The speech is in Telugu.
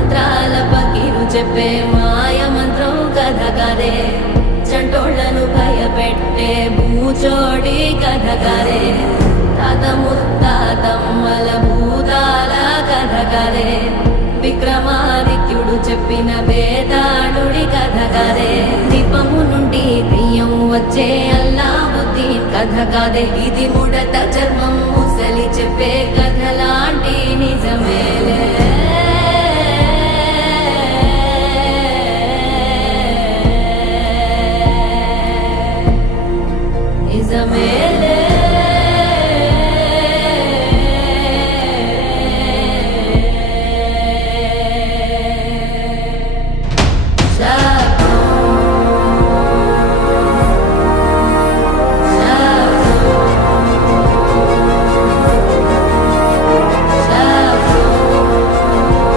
మంత్రాల పకీరు చెప్పే మాయ మంత్రం కథ కదే చంటోళ్లను భయపెట్టే భూచోడి కథ కదే తాత ముత్తాతమ్మల భూతాల కథ కదే విక్రమాదిత్యుడు చెప్పిన వేదాళుడి కథ కదే దీపము నుండి దెయ్యం వచ్చే అల్లావుద్దీన్ కథ కాదే ఇది ముడత చర్మం ముసలి చెప్పే కథ